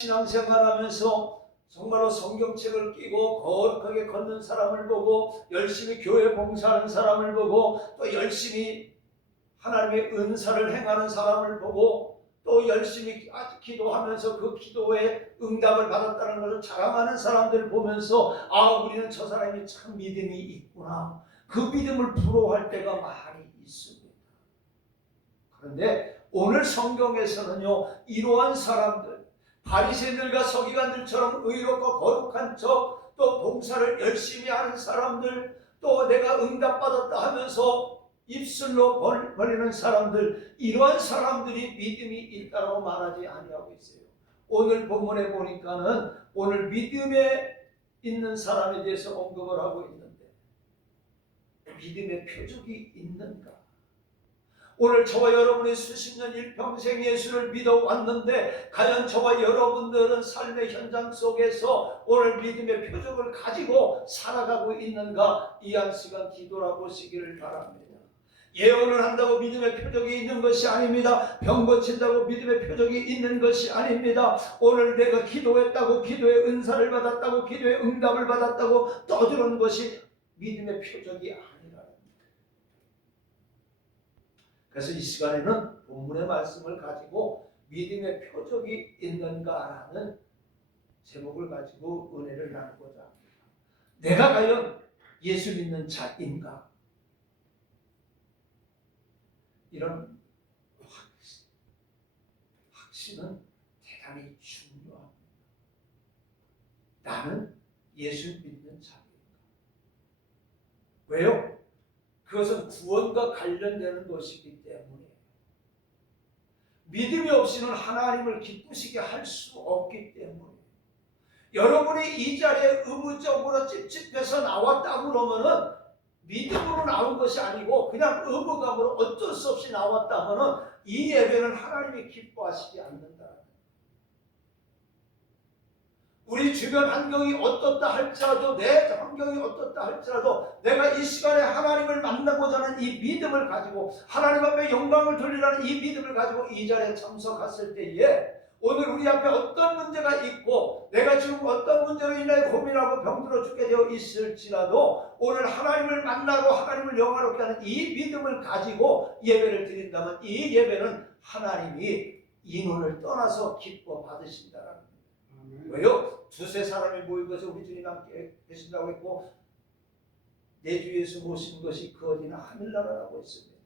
신앙생활하면서 정말로 성경책을 끼고 거룩하게 걷는 사람을 보고 열심히 교회 봉사하는 사람을 보고 또 열심히 하나님의 은사를 행하는 사람을 보고 또 열심히 기도하면서 그 기도에 응답을 받았다는 것을 자랑하는 사람들을 보면서 우리는 저 사람이 참 믿음이 있구나, 그 믿음을 부러워할 때가 많이 있습니다. 그런데 오늘 성경에서는요, 이러한 사람들, 바리새인들과 서기관들처럼 의롭고 거룩한 척, 또 봉사를 열심히 하는 사람들, 또 내가 응답받았다 하면서 입술로 벌리는 사람들, 이러한 사람들이 믿음이 있다고 말하지 아니하고 있어요. 오늘 본문에 보니까는 오늘 믿음에 있는 사람에 대해서 언급을 하고 있는데, 믿음의 표적이 있는가? 오늘 저와 여러분이 수십 년 일평생 예수를 믿어왔는데 과연 저와 여러분들은 삶의 현장 속에서 오늘 믿음의 표적을 가지고 살아가고 있는가? 이 한 시간 기도해보시기를 바랍니다. 예언을 한다고 믿음의 표적이 있는 것이 아닙니다. 병 고친다고 믿음의 표적이 있는 것이 아닙니다. 오늘 내가 기도했다고, 기도의 은사를 받았다고, 기도의 응답을 받았다고 떠드는 것이 믿음의 표적이 아니라. 그래서 이 시간에는 본문의 말씀을 가지고 믿음의 표적이 있는가라는 제목을 가지고 은혜를 나누고자 합니다. 내가 과연 예수 믿는 자인가? 이런 확신은 대단히 중요합니다. 나는 예수 믿는 자인가? 왜요? 그것은 구원과 관련되는 것이기 때문에 믿음이 없이는 하나님을 기쁘시게 할 수 없기 때문에 여러분이 이 자리에 의무적으로 찝찝해서 나왔다 그러면은 믿음으로 나온 것이 아니고 그냥 의무감으로 어쩔 수 없이 나왔다 하면은 이 예배는 하나님이 기뻐하시지 않는다. 우리 주변 환경이 어떻다 할지라도, 내 환경이 어떻다 할지라도 내가 이 시간에 하나님을 만나고자 하는 이 믿음을 가지고 하나님 앞에 영광을 돌리라는 이 믿음을 가지고 이 자리에 참석했을 때에 오늘 우리 앞에 어떤 문제가 있고 내가 지금 어떤 문제로 인해 고민하고 병들어 죽게 되어 있을지라도 오늘 하나님을 만나고 하나님을 영화롭게 하는 이 믿음을 가지고 예배를 드린다면 이 예배는 하나님이 인원을 떠나서 기뻐 받으신다라는 거예요. 왜요? 두세 사람이 모인 것에 우리 주님 함께 계신다고 했고 내 주 예수 모신 것이 그 어디나 하늘나라라고 했습니다.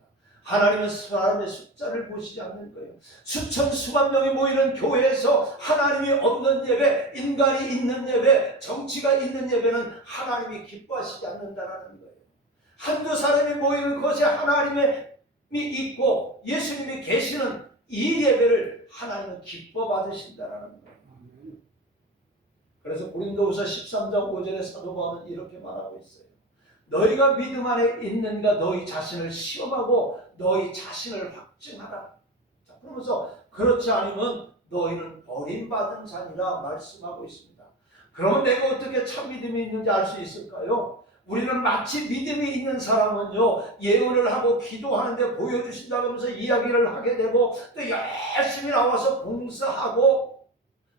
하나님은 사람의 숫자를 보시지 않는 거예요. 수천 수만 명이 모이는 교회에서 하나님이 없는 예배, 인간이 있는 예배, 정치가 있는 예배는 하나님이 기뻐하시지 않는다는 거예요. 한두 사람이 모이는 곳에 하나님이 있고 예수님이 계시는 이 예배를 하나님은 기뻐 받으신다는 거예요. 그래서 고린도후서 13장 5절에 사도 바울은 이렇게 말하고 있어요. 너희가 믿음 안에 있는가 너희 자신을 시험하고 너희 자신을 확증하라. 자, 그러면서 그렇지 않으면 너희는 버림받은 자니라 말씀하고 있습니다. 그러면 내가 어떻게 참 믿음이 있는지 알 수 있을까요? 우리는 마치 믿음이 있는 사람은요, 예언을 하고 기도하는데 보여주신다고 하면서 이야기를 하게 되고 또 열심히 나와서 봉사하고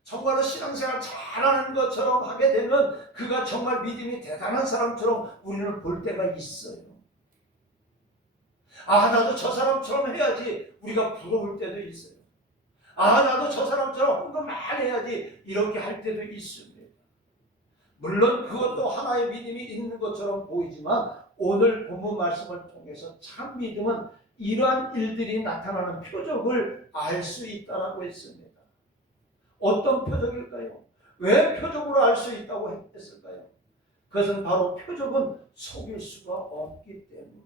정말로 신앙생활 잘하는 것처럼 하게 되면 그가 정말 믿음이 대단한 사람처럼 우리는 볼 때가 있어요. 나도 저 사람처럼 해야지, 우리가 부러울 때도 있어요. 나도 저 사람처럼 헌금 많이 해야지, 이렇게 할 때도 있습니다. 물론 그것도 하나의 믿음이 있는 것처럼 보이지만 오늘 본문 말씀을 통해서 참 믿음은 이러한 일들이 나타나는 표적을 알 수 있다고 했습니다. 어떤 표적일까요? 왜 표적으로 알 수 있다고 했을까요? 그것은 바로 표적은 속일 수가 없기 때문에.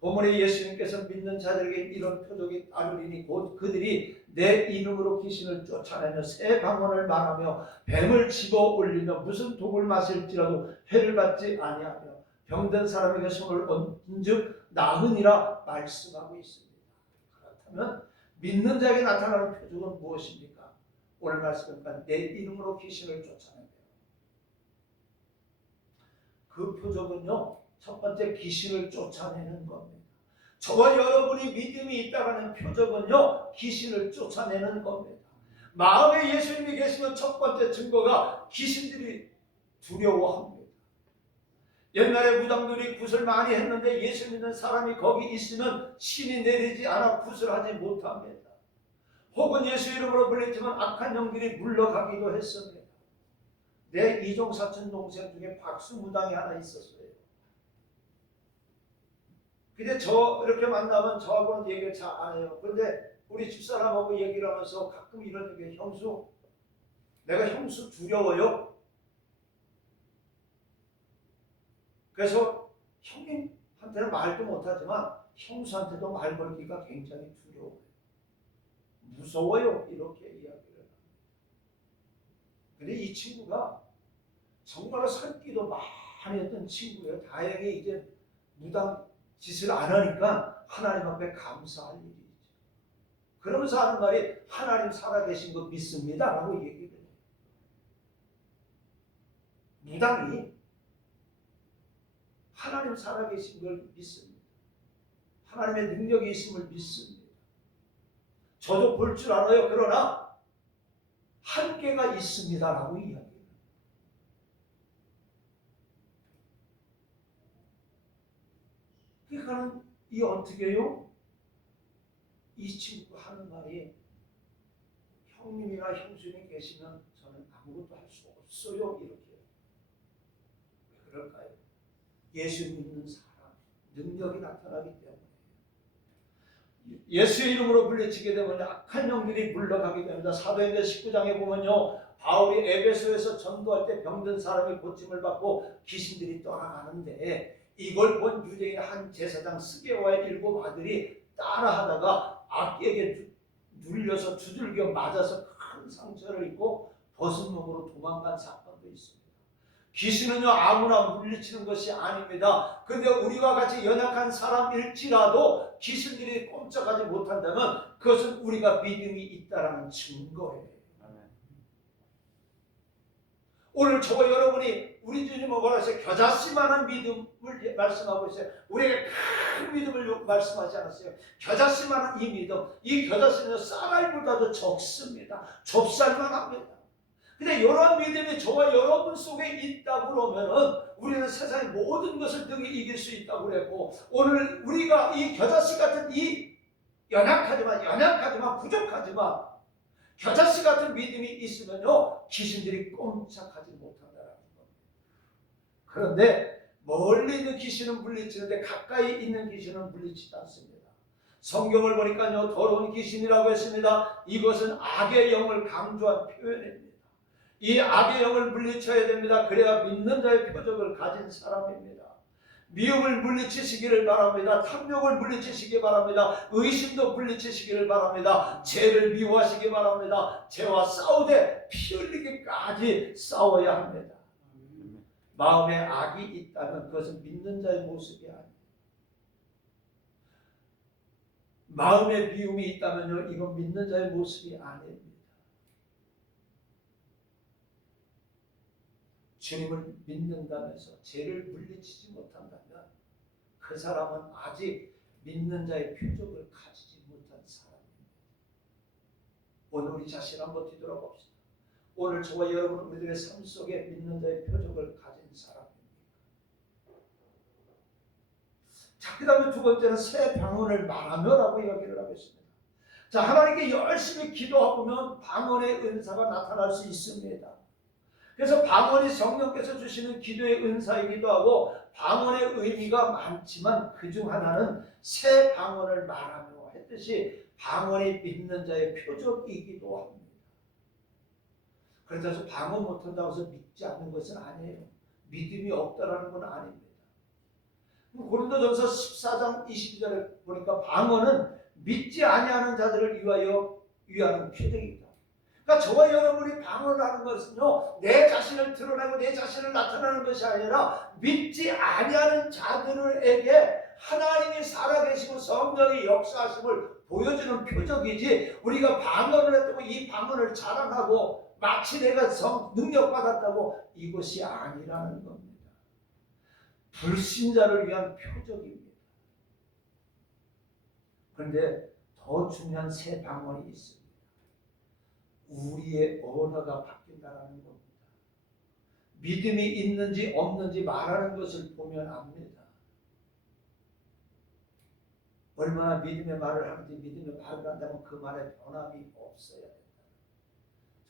본문에 예수님께서 믿는 자들에게 이런 표적이 따르리니 곧 그들이 내 이름으로 귀신을 쫓아내며 새 방언을 말하며 뱀을 집어 올리며 무슨 독을 마실지라도 해를 받지 아니하며 병든 사람에게 손을 얹은즉 나으니라 말씀하고 있습니다. 그렇다면 믿는 자에게 나타나는 표적은 무엇입니까? 오늘 말씀은 내 이름으로 귀신을 쫓아내요. 그 표적은요, 첫 번째 귀신을 쫓아내는 겁니다. 저와 여러분이 믿음이 있다는 표적은요, 귀신을 쫓아내는 겁니다. 마음에 예수님이 계시면 첫 번째 증거가 귀신들이 두려워합니다. 옛날에 무당들이 굿을 많이 했는데 예수 믿는 사람이 거기 있으면 신이 내리지 않아 굿을 하지 못합니다. 혹은 예수 이름으로 불렸지만 악한 영들이 물러가기도 했습니다. 내 이종 사촌 동생 중에 박수 무당이 하나 있었어요. 근데 저 이렇게 만나면 저하고는 얘기를 잘 안 해요. 근데 우리 집사람하고 얘기를 하면서 가끔 이런 얘기, 형수, 내가 형수 두려워요. 그래서 형님한테는 말도 못하지만 형수한테도 말 걸기가 굉장히 두려워요. 무서워요. 이렇게 이야기를 합니다. 근데 이 친구가 정말로 산기도 많이 했던 친구예요. 다행히 이제 무당 짓을 안 하니까 하나님 앞에 감사할 일이죠. 그러면서 하는 말이 하나님 살아계신 거 믿습니다 라고 얘기를 해요. 무당이 하나님 살아계신 걸 믿습니다. 하나님의 능력이 있음을 믿습니다. 저도 볼 줄 알아요. 그러나 한계가 있습니다 라고 이야기해요. 그러니까 이 어떻게 해요? 이 친구가 하는 말이 형님이나 형수님 계시면 저는 아무것도 할 수 없어요. 이렇게. 왜 그럴까요? 예수 믿는 사람 능력이 나타나기 때문에 예수의 이름으로 물리치게 되면 악한 영들이 물러가게 됩니다. 사도행전 19장에 보면요, 바울이 에베소에서 전도할 때 병든 사람이 고침을 받고 귀신들이 떠나가는데 이걸 본 유대인 한 제사장 스게와의 7 아들이 따라하다가 악에게 눌려서 두들겨 맞아서 큰 상처를 입고 벗은 몸으로 도망간 사건도 있습니다. 귀신은요 아무나 물리치는 것이 아닙니다. 그런데 우리와 같이 연약한 사람일지라도 귀신들이 꼼짝하지 못한다면 그것은 우리가 믿음이 있다라는 증거예요. 오늘 저와 여러분이 우리 주님은 뭐라 하세요? 겨자씨만한 믿음을 말씀하고 있어요. 우리에게 큰 믿음을 말씀하지 않았어요. 겨자씨만한 이 믿음, 이 겨자씨는 쌀알보다도 적습니다. 좁쌀만 합니다. 근데 이런 믿음이 저와 여러분 속에 있다고 그러면은 우리는 세상의 모든 것을 등에 이길 수 있다고 그랬고, 오늘 우리가 이 겨자씨 같은 이 연약하지만 부족하지만 겨자씨 같은 믿음이 있으면요 귀신들이 꼼짝하지 못한다는 겁니다. 그런데 멀리 있는 귀신은 물리치는데 가까이 있는 귀신은 물리치지 않습니다. 성경을 보니까요 더러운 귀신이라고 했습니다. 이것은 악의 영을 강조한 표현입니다. 이 악의 영을 물리쳐야 됩니다. 그래야 믿는 자의 표적을 가진 사람입니다. 미움을 물리치시기를 바랍니다. 탐욕을 물리치시기 바랍니다. 의심도 물리치시기를 바랍니다. 죄를 미워하시기 바랍니다. 죄와 싸우되 피 흘리기까지 싸워야 합니다. 마음에 악이 있다면 그것은 믿는 자의 모습이 아닙니다. 마음에 미움이 있다면요 이건 믿는 자의 모습이 아닙니다. 주님을 믿는다면서 죄를 물리치지 못한다면 그 사람은 아직 믿는 자의 표적을 가지지 못한 사람입니다. 오늘 우리 자신 한번 뒤돌아봅시다. 오늘 저와 여러분 우리들의 삶 속에 믿는 자의 표적을 가진 사람입니다. 자, 그 다음에 두 번째는 새 방언을 말하며라고 이야기를 하겠습니다. 자, 하나님께 열심히 기도하면 방언의 은사가 나타날 수 있습니다. 그래서 방언이 성령께서 주시는 기도의 은사이기도 하고 방언의 의미가 많지만 그중 하나는 새 방언을 말하며 했듯이 방언이 믿는 자의 표적이기도 합니다. 그래서 방언 못한다고 해서 믿지 않는 것은 아니에요. 믿음이 없다라는 건 아닙니다. 고린도전서 14장 22절에 보니까 방언은 믿지 아니하는 자들을 위하는 표적입니다. 그러니까 저와 여러분이 방언을 하는 것은요 내 자신을 드러내고 내 자신을 나타내는 것이 아니라 믿지 아니하는 자들에게 하나님이 살아계시고 성령의 역사하심을 보여주는 표적이지, 우리가 방언을 했다고 이 방언을 자랑하고 마치 내가 능력받았다고 이것이 아니라는 겁니다. 불신자를 위한 표적입니다. 그런데 더 중요한 새 방언이 있습니다. 우리의 언어가 바뀐다는 겁니다. 믿음이 있는지 없는지 말하는 것을 보면 압니다. 얼마나 믿음의 말을 하는지 믿음의 말을 한다면 그 말에 변함이 없어야 된다.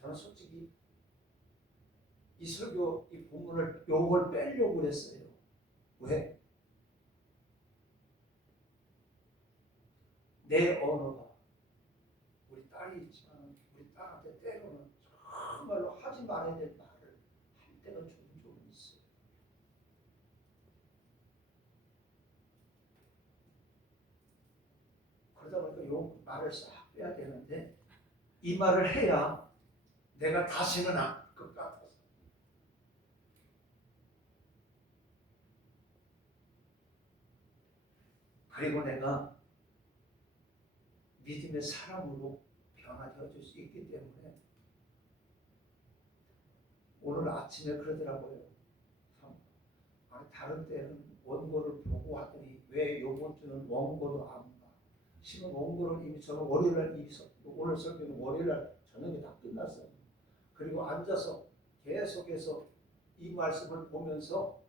저는 솔직히 이 설교, 이 본문을 요걸 빼려고 그랬어요. 왜? 내 언어가, 우리 딸이 있지만 우리 딸한테 때로는 정말로 하지 말아야 될 말을 할 때가 종종 있어요. 그러다 보니까 요 말을 싹 빼야 되는데 이 말을 해야 내가 다시는 안 것 같아서. 그리고 내가 믿음의 사람으로 변화되어질 수 있기 때문에 오늘 아침에 그러더라고요. 다른 때는 원고를 보고 하더니 왜 이번 주는 원고도 안 봐? 지금 원고를 이미 저는 월요일날 오늘 설교는 월요일날 저녁에 다 끝났어요. 그리고 앉아서 계속해서 이 말씀을 보면서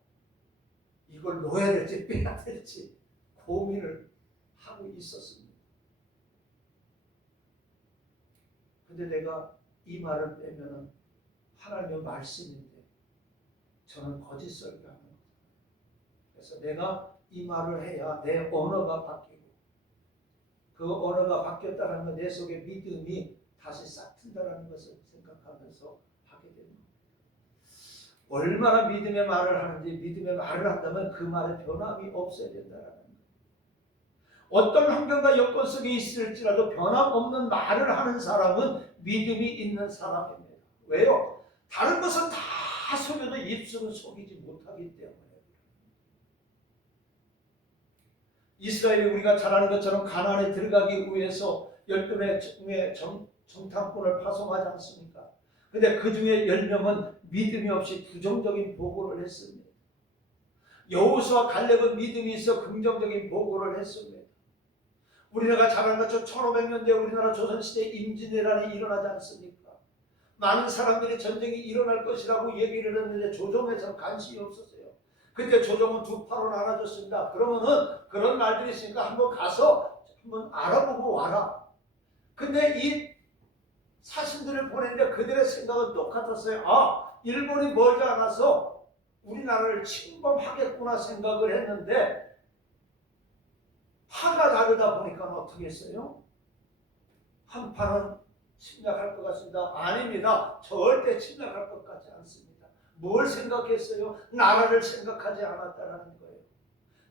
이걸 넣어야 될지 빼야 될지 고민을 하고 있었습니다. 근데 내가 이 말을 빼면은 하나님의 말씀인데 저는 거짓 설교하는 거예요. 그래서 내가 이 말을 해야 내 언어가 바뀌고 그 언어가 바뀌었다는 건 내 속에 믿음이 다시 싹튼다는 것을 생각하면서 하게 됩니다. 얼마나 믿음의 말을 하는지 믿음의 말을 한다면 그 말에 변함이 없어야 된다는 거예요. 어떤 환경과 여건 속에 있을지라도 변함없는 말을 하는 사람은 믿음이 있는 사람입니다. 왜요? 다른 것은 다 속여도 입술은 속이지 못하기 때문에. 이스라엘이 우리가 잘 아는 것처럼 가나안에 들어가기 위해서 12명의 정탐꾼을 파송하지 않습니까? 근데 그 중에 10명은 믿음이 없이 부정적인 보고를 했습니다. 여호수아 갈렙은 믿음이 있어 긍정적인 보고를 했습니다. 우리나라가 잘 아는 것처럼 1500년대 우리나라 조선시대 임진왜란이 일어나지 않습니까? 많은 사람들이 전쟁이 일어날 것이라고 얘기를 했는데 조정에서는 관심이 없었어요. 그때 조정은 두 파로 나눠졌습니다. 그러면은 그런 말들이 있으니까 한번 가서 한번 알아보고 와라. 근데 이 사신들을 보냈는데 그들의 생각은 똑같았어요. 아, 일본이 멀지 않아서 우리나라를 침범하겠구나 생각을 했는데 파가 다르다 보니까 어떻게 했어요? 한 파는 침략할 것 같습니다. 아닙니다. 절대 침략할 것 같지 않습니다. 뭘 생각했어요? 나라를 생각하지 않았다는 거예요.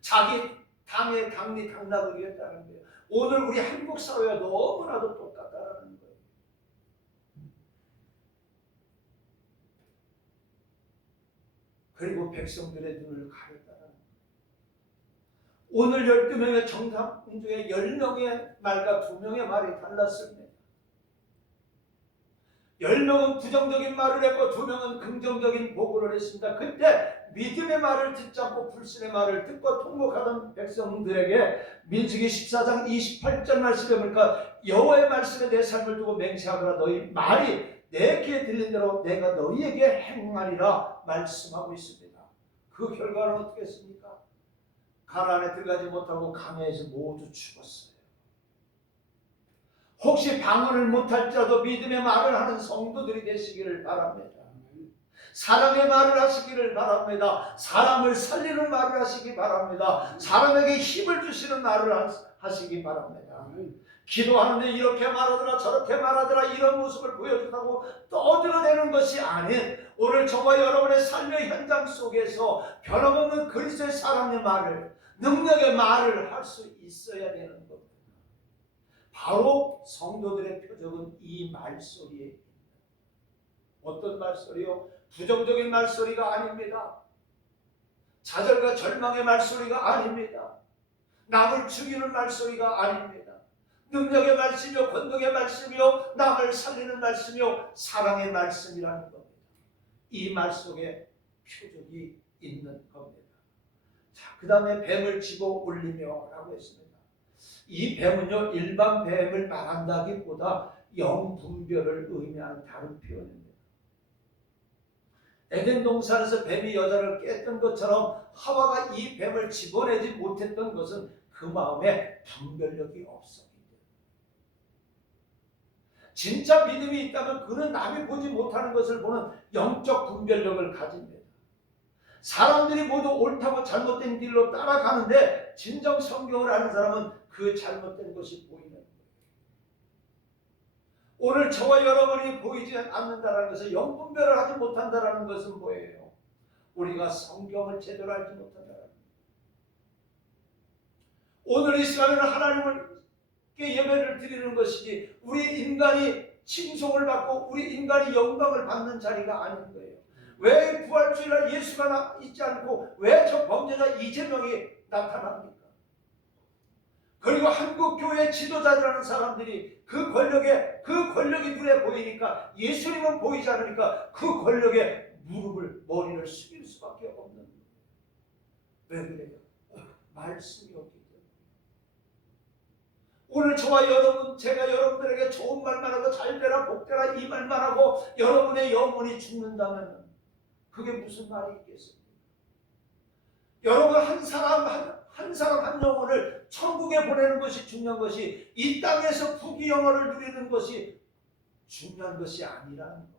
자기 당의 당락을 위했다는 거예요. 오늘 우리 한국 사회와 너무나도 똑같다는 거예요. 그리고 백성들의 눈을 가렸다는 거예요. 오늘 12명의 정탐꾼 중에 10명의 말과 2명의 말이 달랐습니다. 10명은 부정적인 말을 했고 2명은 긍정적인 보고를 했습니다. 그때 믿음의 말을 듣지 않고 불신의 말을 듣고 통곡하던 백성들에게 민수기 14장 28절 말씀에 보니까 여호와의 말씀에 내 삶을 두고 맹세하거라. 너희 말이 내 귀에 들린 대로 내가 너희에게 행하리라 말씀하고 있습니다. 그 결과는 어떻게 했습니까? 가나안에 들어가지 못하고 광야에서 모두 죽었어요. 혹시 방언을 못할지라도 믿음의 말을 하는 성도들이 되시기를 바랍니다. 사랑의 말을 하시기를 바랍니다. 사람을 살리는 말을 하시기 바랍니다. 사람에게 힘을 주시는 말을 하시기 바랍니다. 기도하는데 이렇게 말하더라 저렇게 말하더라 이런 모습을 보여준다고 떠들어대는 것이 아닌 오늘 저와 여러분의 삶의 현장 속에서 변함없는 그리스도의 사랑의 말을 능력의 말을 할 수 있어야 되는 겁니다. 바로 성도들의 표적은 이 말소리에 있습니다. 어떤 말소리요? 부정적인 말소리가 아닙니다. 좌절과 절망의 말소리가 아닙니다. 남을 죽이는 말소리가 아닙니다. 능력의 말씀이요 권능의 말씀이요 남을 살리는 말씀이요 사랑의 말씀이라는 겁니다. 이 말 속에 표적이 있는 겁니다. 자, 그 다음에 뱀을 집어 올리며 라고 했습니다. 이 뱀은요 일반 뱀을 말한다기보다 영분별을 의미하는 다른 표현입니다. 에덴 동산에서 뱀이 여자를 깼던 것처럼 하와가 이 뱀을 집어내지 못했던 것은 그 마음에 분별력이 없었기 때문에. 진짜 믿음이 있다면 그는 남이 보지 못하는 것을 보는 영적 분별력을 가집니다. 사람들이 모두 옳다고 잘못된 길로 따라가는데 진정 성경을 아는 사람은 그 잘못된 것이 보이는 거예요. 오늘 저와 여러분이 보이지 않는다는 것은 영분별을 하지 못한다는 것은 뭐예요? 우리가 성경을 제대로 알지 못한다는 거예요. 오늘 이 시간에는 하나님께 예배를 드리는 것이지 우리 인간이 칭송을 받고 우리 인간이 영광을 받는 자리가 아닌 거예요. 왜 부활주일날 예수가 있지 않고 왜 저 범죄자 이재명이 나타납니까? 그리고 한국교회 지도자들하는 사람들이 그 권력이 눈에 보이니까 예수님은 보이지 않으니까 그 권력에 머리를 숙일 수밖에 없는 거예요. 왜 그래요? 말씀이 없기 때문에. 오늘 저와 여러분, 제가 여러분들에게 좋은 말만 하고 잘되라 복되라 이 말만 하고 여러분의 영혼이 죽는다면 그게 무슨 말이 있겠습니까? 여러분 한 사람 한 영혼을 천국에 보내는 것이 중요한 것이 이 땅에서 부귀영화를 누리는 것이 중요한 것이 아니라는 겁니다.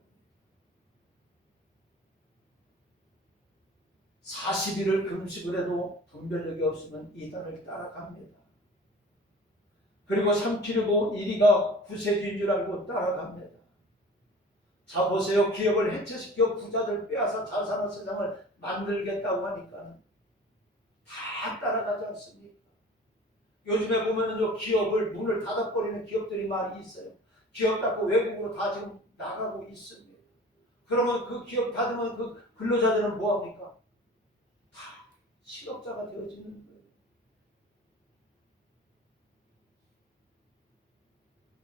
40일을 금식을 해도 분별력이 없으면 이단을 따라갑니다. 그리고 3kg고 이리가 구세주인 줄 알고 따라갑니다. 자 보세요. 기업을 해체시켜 부자들 빼앗아 잘 사는 세상을 만들겠다고 하니까 다 따라가지 않습니까? 요즘에 보면은 기업을 문을 닫아버리는 기업들이 많이 있어요. 기업 닫고 외국으로 다 지금 나가고 있습니다. 그러면 그 기업 닫으면 그 근로자들은 뭐합니까? 다 실업자가 되어지는 거예요.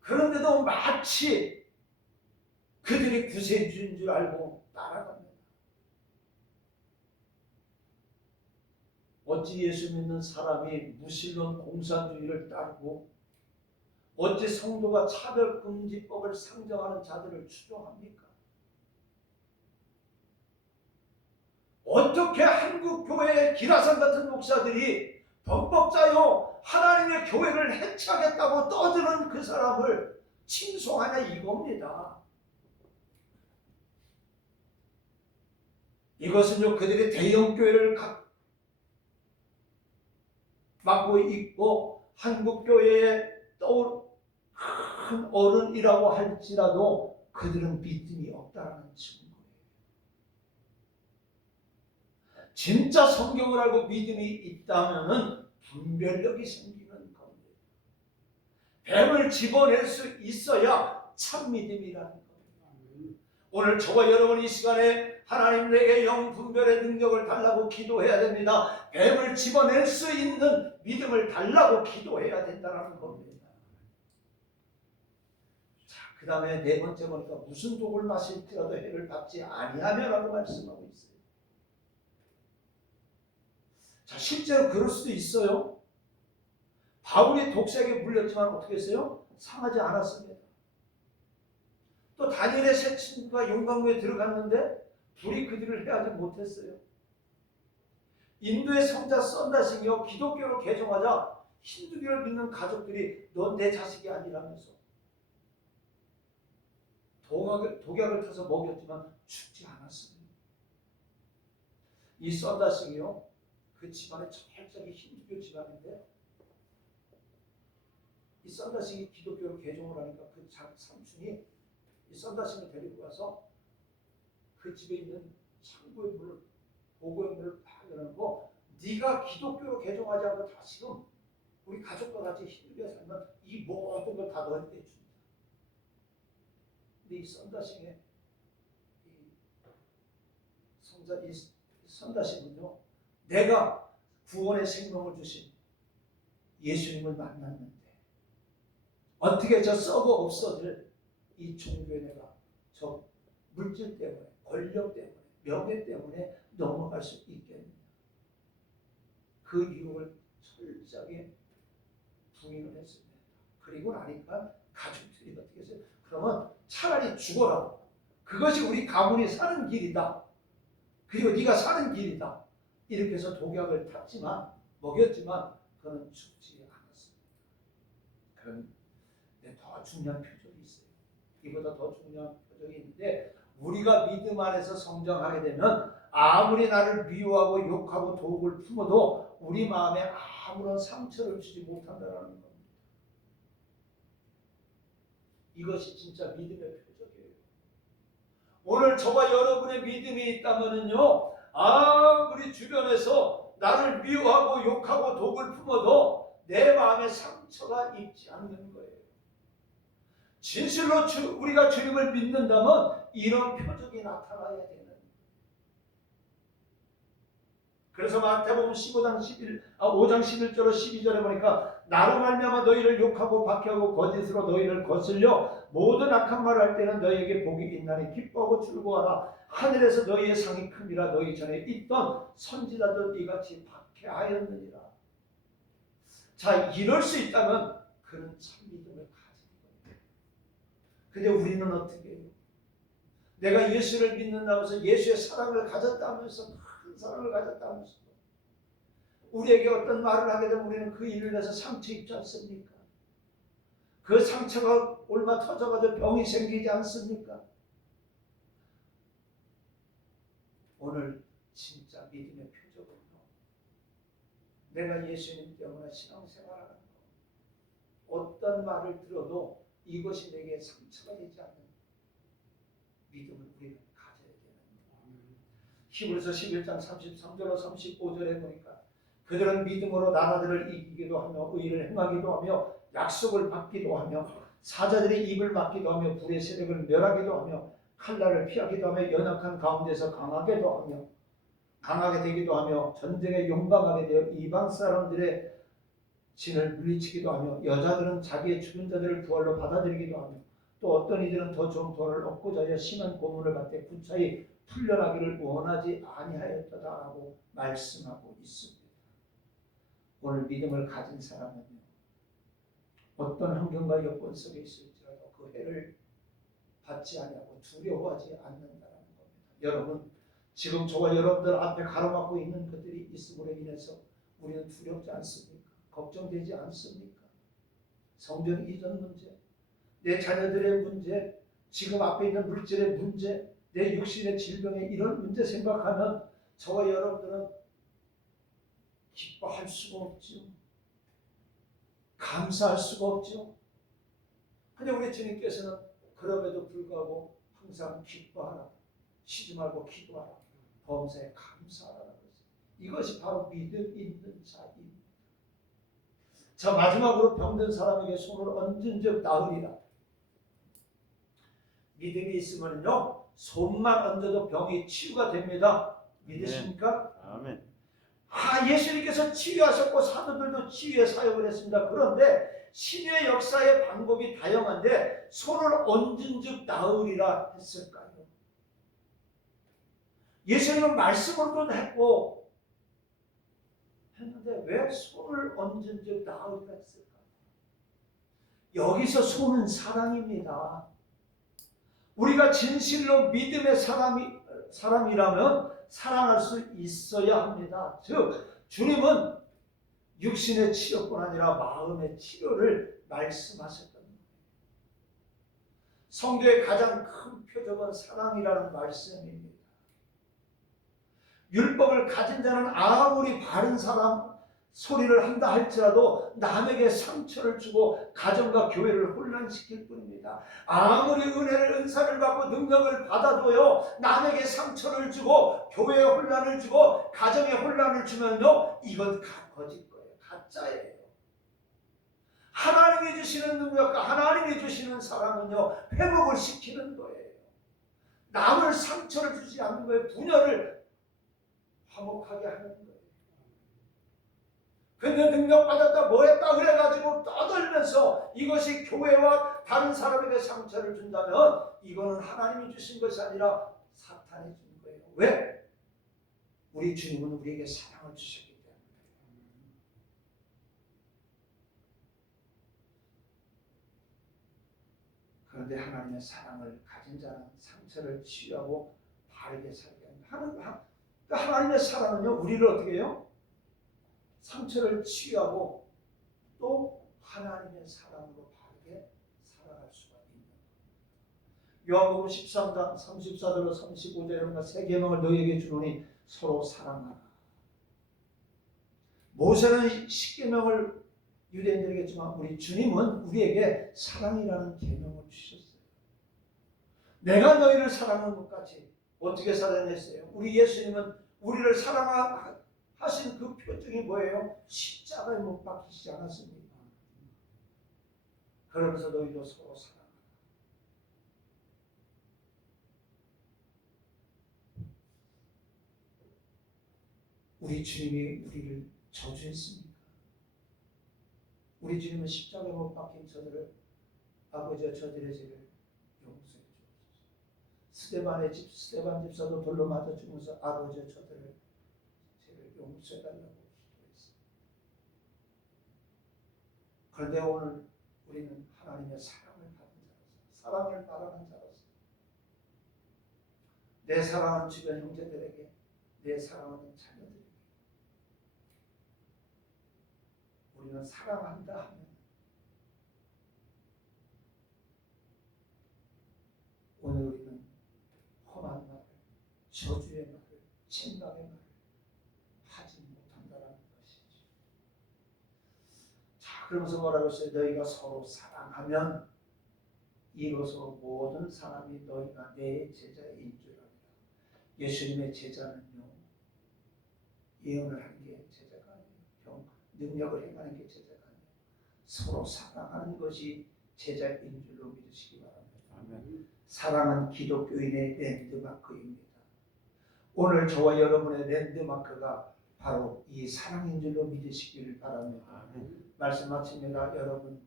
그런데도 마치 그들이 구세주인 줄 알고 따라갑니다. 어찌 예수 믿는 사람이 무신론 공산주의를 따르고 어찌 성도가 차별금지법을 상정하는 자들을 추종합니까? 어떻게 한국교회의 기라상 같은 목사들이 범법자요 하나님의 교회를 해체하겠다고 떠드는 그 사람을 칭송하냐 이겁니다. 이것은요 그들이 대형교회를 맡고 있고 한국교회에 떠올 큰 어른이라고 할지라도 그들은 믿음이 없다는 증거예요. 진짜 성경을 알고 믿음이 있다면 분별력이 생기는 겁니다. 뱀을 집어낼 수 있어야 참 믿음이라는 겁니다. 오늘 저와 여러분 이 시간에 하나님 내게 영분별의 능력을 달라고 기도해야 됩니다. 뱀을 집어낼 수 있는 믿음을 달라고 기도해야 된다는 겁니다. 자, 그 다음에 네 번째 보니까 무슨 독을 마실지라도 해를 받지 아니하며라고 말씀하고 있어요. 자, 실제로 그럴 수도 있어요. 바울이 독색에 물렸지만 어떻게 했어요? 상하지 않았습니다. 또 다니엘의 세 친구가 용광로에 들어갔는데 불이 그들을 해하지 못했어요. 인도의 성자 썬다싱이요 기독교로 개종하자 힌두교를 믿는 가족들이 넌 내 자식이 아니라면서 독약을 타서 먹였지만 죽지 않았습니다. 이 썬다싱이요 그 집안의 철저히 힌두교 집안인데 이 썬다싱이 기독교로 개종을 하니까 그 삼촌이 이 썬다싱을 데리고 가서 그 집에 있는 창고의 물을 보고의 물을 다 열어놓고 네가 기독교로 개종하지 않고 다시금 우리 가족과 같이 힌두교에 살면 이 모든 걸 다 너한테 줍니다. 근데 이 썬다싱의 이 썬다싱은요 내가 구원의 생명을 주신 예수님을 만났는데 어떻게 저 썩어 없어질 이 종교에 내가 저 물질 때문에 권력 때문에 명예 때문에 넘어갈 수 있겠느냐. 그 유혹을 철저하게 부인을 했습니다. 그리고 나니까 가족들이 어떻게 했어요? 그러면 차라리 죽어라. 그것이 우리 가문이 사는 길이다. 그리고 네가 사는 길이다. 이렇게 해서 독약을 탔지만 먹였지만 그는 죽지 않았습니다. 그런데 더 중요한 표적이 있어요. 이보다 더 중요한 표적이 있는데 우리가 믿음 안에서 성장하게 되면 아무리 나를 미워하고 욕하고 독을 품어도 우리 마음에 아무런 상처를 주지 못한다는 겁니다. 이것이 진짜 믿음의 표적이에요. 오늘 저와 여러분의 믿음이 있다면요, 아무리 주변에서 나를 미워하고 욕하고 독을 품어도 내 마음에 상처가 있지 않는 거예요. 진실로 우리가 주님을 믿는다면 이런 표적이 나타나야 되는. 그래서 마태복음 5장 11절로 12절에 보니까 나로 말미암아 너희를 욕하고 박해하고 거짓으로 너희를 거슬려 모든 악한 말을 할 때는 너희에게 복이 있나니 기뻐하고 즐거워하라. 하늘에서 너희의 상이 큼이라. 너희 전에 있던 선지자도 이같이 박해하였느니라. 자, 이럴 수 있다면 그는 참 믿음을 가진 거예요. 근데 우리는 어떻게 해요? 내가 예수를 믿는다면서 예수의 사랑을 가졌다면서 큰 사랑을 가졌다면서 우리에게 어떤 말을 하게 되면 우리는 그 일을 해서 상처 입지 않습니까? 그 상처가 얼마 터져가지고 병이 생기지 않습니까? 오늘 진짜 믿음의 표적은요, 내가 예수님 때문에 신앙생활하는 거, 어떤 말을 들어도 이것이 내게 상처가 되지 않는 믿음을 우리는 가져야 되는 거예요. 히브리서 11장 33절로 35절에 보니까 그들은 믿음으로 나라들을 이기기도 하며 의를 행하기도 하며 약속을 받기도 하며 사자들의 입을 막기도 하며 불의 세력을 멸하기도 하며 칼날을 피하기도 하며 연약한 가운데서 강하게 되기도 하며 전쟁에 용감하게 되어 이방 사람들의 진을 물리치기도 하며 여자들은 자기의 죽은 자들을 부활로 받아들이기도 하며 또 어떤 이들은 더 좋은 돈을 얻고자 하여 심한 고문을 받되 구차히 풀려나기를 원하지 아니하였다라고 말씀하고 있습니다. 오늘 믿음을 가진 사람은요, 어떤 환경과 여건 속에 있을지라도 그 해를 받지 아니하고 두려워하지 않는다는 겁니다. 여러분, 지금 저와 여러분들 앞에 가로막고 있는 것들이 있음으로 인해서 우리는 두렵지 않습니까? 걱정되지 않습니까? 성전 이전 문제, 내 자녀들의 문제, 지금 앞에 있는 물질의 문제, 내 육신의 질병의 이런 문제 생각하면 저와 여러분들은 기뻐할 수가 없죠. 감사할 수가 없죠. 근데 우리 주님께서는 그럼에도 불구하고 항상 기뻐하라, 쉬지 말고 기도하라, 범사에 감사하라는 것입니다. 이것이 바로 믿음 있는 자입니다. 자, 마지막으로 병든 사람에게 손을 얹은 즉 나으리라. 믿음이 있으면요, 손만 얹어도 병이 치유가 됩니다. 믿으십니까? 아멘. 예수님께서 치유하셨고 사도들도 치유의 사역을 했습니다. 그런데 신의 역사의 방법이 다양한데 손을 얹은 즉 나으리라 했을까요? 예수님은 말씀으로도 했고 했는데 왜 손을 얹은 즉 나으리라 했을까요? 여기서 손은 사랑입니다. 우리가 진실로 믿음의 사람이라면 사랑할 수 있어야 합니다. 즉 주님은 육신의 치료뿐 아니라 마음의 치료를 말씀하셨던 거예요. 성도의 가장 큰 표적은 사랑이라는 말씀입니다. 율법을 가진 자는 아무리 바른 사람 소리를 한다 할지라도 남에게 상처를 주고 가정과 교회를 혼란시킬 뿐입니다. 아무리 은사를 받고 능력을 받아도요, 남에게 상처를 주고 교회에 혼란을 주고 가정에 혼란을 주면요, 이건 거짓 거예요. 가짜예요. 하나님이 주시는 능력과 하나님이 주시는 사랑은요, 회복을 시키는 거예요. 남을 상처를 주지 않는 거예요. 분열을 화목하게 하는 거예요. 근데 능력받았다 뭐했다 그래가지고 떠들면서 이것이 교회와 다른 사람에게 상처를 준다면 이거는 하나님이 주신 것이 아니라 사탄이 준 거예요. 왜? 우리 주님은 우리에게 사랑을 주셨기 때문에. 그런데 하나님의 사랑을 가진 자는 상처를 치유하고 바르게 살게 합니다. 하나님의 사랑은요, 우리를 어떻게 해요? 상처를 치유하고 또 하나님의 사랑으로 바르게 살아갈 수가 있는 거예요. 요한복음 13장 34절로 35절에 새 계명을 너희에게 주노니 서로 사랑하라. 모세는 십계명을 유대인들에게 했지만 우리 주님은 우리에게 사랑이라는 계명을 주셨어요. 내가 너희를 사랑하는 것 같이 어떻게 사랑했어요? 우리 예수님은 우리를 사랑하신 그 표정이 뭐예요? 십자가에 못 박히시지 않았습니까? 그러면서 너희도 서로 사랑하라. 우리 주님이 우리를 저주했습니까? 우리 주님은 십자가에 못 박힌 저들을 아버지와 저들의 죄를 용서해 주옵소서. 스데반 집사도 돌로 맞아 죽으면서 아버지와 저들을 죄를 용서해 달라고 기도했습니다. 그런데 오늘 우리는 하나님의 사랑을 받은 자로서, 사랑을 바라는 자로서, 내 사랑하는 주변 형제들에게, 내 사랑하는 자녀들에게 우리는 사랑한다 하면 오늘 우리는 험한 말을, 저주의 말을, 책망의 말을 하지 못한다라는 것이죠. 자, 그러면서 뭐라고 했어요? 너희가 서로 사랑하면 이로써 모든 사람이 너희가 내 제자인 줄 알라. 예수님의 제자는요, 예언을 하는 게 제자가 아니에요. 능력을 행하는 게 제자가 아니에요. 서로 사랑하는 것이 제자인 줄로 믿으시기 바랍니다. 아멘. 사랑은 기독교인의 랜드마크입니다. 오늘 저와 여러분의 랜드마크가 바로 이 사랑인 줄로 믿으시기를 바랍니다. 아멘. 말씀 마칩니다. 여러분,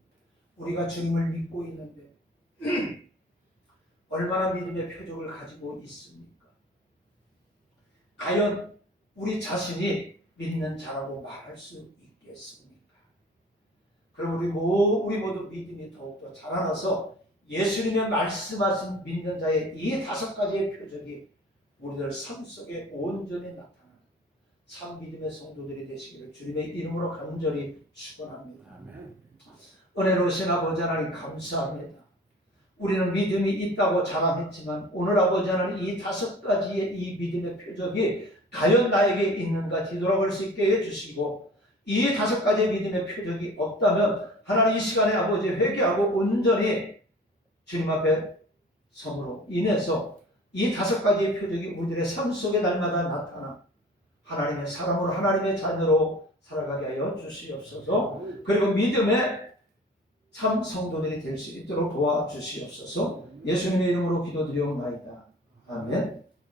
우리가 주님을 믿고 있는데 얼마나 믿음의 표적을 가지고 있습니까? 과연 우리 자신이 믿는 자라고 말할 수 있겠습니까? 그럼 우리 모두 믿음이 더욱더 자라나서 예수님의 말씀하신 믿는 자의 이 5가지의 표적이 우리들 삶 속에 온전히 나타나는 참 믿음의 성도들이 되시기를 주님의 이름으로 간절히 축원합니다. 은혜로우신 아버지 하나님 감사합니다. 우리는 믿음이 있다고 자랑했지만 오늘 아버지 하나님 이 5가지의 이 믿음의 표적이 과연 나에게 있는가 뒤돌아볼 수 있게 해주시고, 이 5가지의 믿음의 표적이 없다면 하나님 이 시간에 아버지 회개하고 온전히 주님 앞에 섬으로 인해서 이 5가지의 표적이 우리들의 삶 속에 날마다 나타나 하나님의 사람으로 하나님의 자녀로 살아가게 하여 주시옵소서. 그리고 믿음의 참 성도들이 될 수 있도록 도와주시옵소서. 예수님의 이름으로 기도드리옵나이다. 아멘.